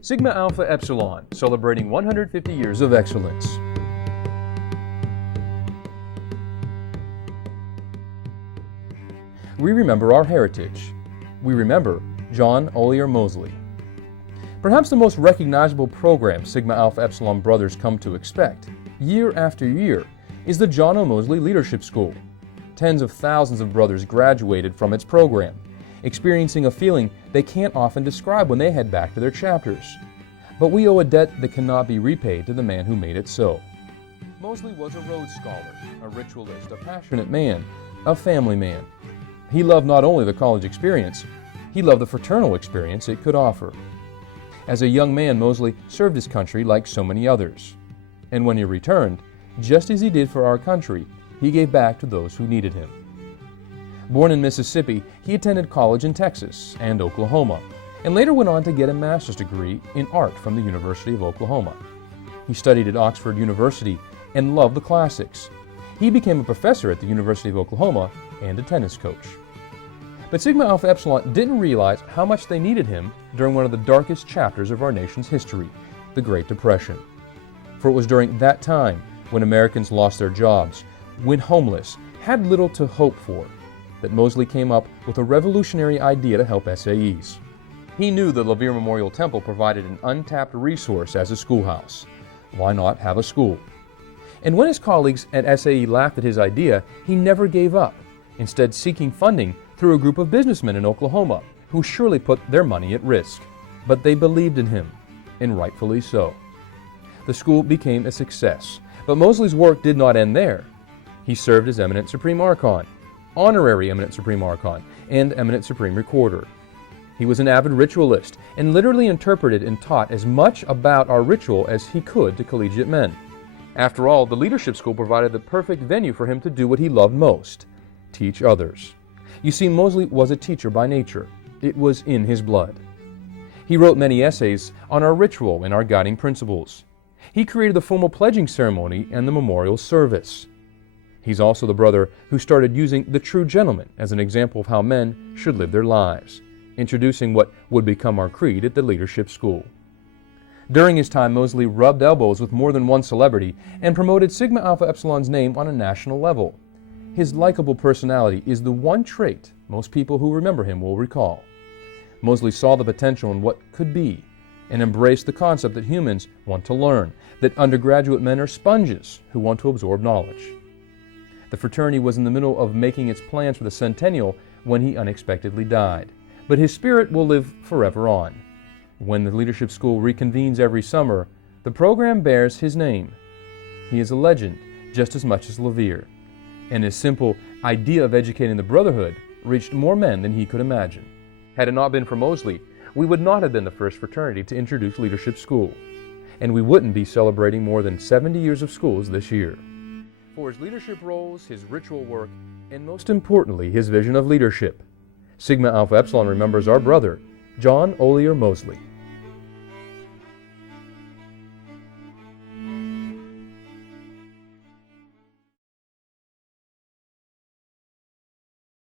Sigma Alpha Epsilon, celebrating 150 years of excellence. We remember our heritage. We remember John Oliver Moseley. Perhaps the most recognizable program Sigma Alpha Epsilon brothers come to expect, year after year, is the John O. Moseley Leadership School. Tens of thousands of brothers graduated from its program, experiencing a feeling they can't often describe when they head back to their chapters. But we owe a debt that cannot be repaid to the man who made it so. Moseley was a Rhodes Scholar, a ritualist, a passionate man, a family man. He loved not only the college experience, he loved the fraternal experience it could offer. As a young man, Moseley served his country like so many others. And when he returned, just as he did for our country, he gave back to those who needed him. Born in Mississippi, he attended college in Texas and Oklahoma, and later went on to get a master's degree in art from the University of Oklahoma. He studied at Oxford University and loved the classics. He became a professor at the University of Oklahoma and a tennis coach. But Sigma Alpha Epsilon didn't realize how much they needed him during one of the darkest chapters of our nation's history, the Great Depression. For it was during that time when Americans lost their jobs, went homeless, had little to hope for, that Moseley came up with a revolutionary idea to help SAEs. He knew the LaVere Memorial Temple provided an untapped resource as a schoolhouse. Why not have a school? And when his colleagues at SAE laughed at his idea, he never gave up, instead seeking funding through a group of businessmen in Oklahoma who surely put their money at risk. But they believed in him, and rightfully so. The school became a success, but Moseley's work did not end there. He served as Eminent Supreme Archon, Honorary Eminent Supreme Archon, and Eminent Supreme Recorder. He was an avid ritualist and literally interpreted and taught as much about our ritual as he could to collegiate men. After all, the leadership school provided the perfect venue for him to do what he loved most, teach others. You see, Moseley was a teacher by nature. It was in his blood. He wrote many essays on our ritual and our guiding principles. He created the formal pledging ceremony and the memorial service. He's also the brother who started using the true gentleman as an example of how men should live their lives, introducing what would become our creed at the leadership school. During his time, Moseley rubbed elbows with more than one celebrity and promoted Sigma Alpha Epsilon's name on a national level. His likable personality is the one trait most people who remember him will recall. Moseley saw the potential in what could be and embraced the concept that humans want to learn, that undergraduate men are sponges who want to absorb knowledge. The fraternity was in the middle of making its plans for the centennial when he unexpectedly died, but his spirit will live forever on. When the leadership school reconvenes every summer, the program bears his name. He is a legend just as much as LaVere, and his simple idea of educating the brotherhood reached more men than he could imagine. Had it not been for Moseley, we would not have been the first fraternity to introduce leadership school, and we wouldn't be celebrating more than 70 years of schools this year. For his leadership roles, his ritual work, and most importantly, his vision of leadership, Sigma Alpha Epsilon remembers our brother, John Oliver Moseley.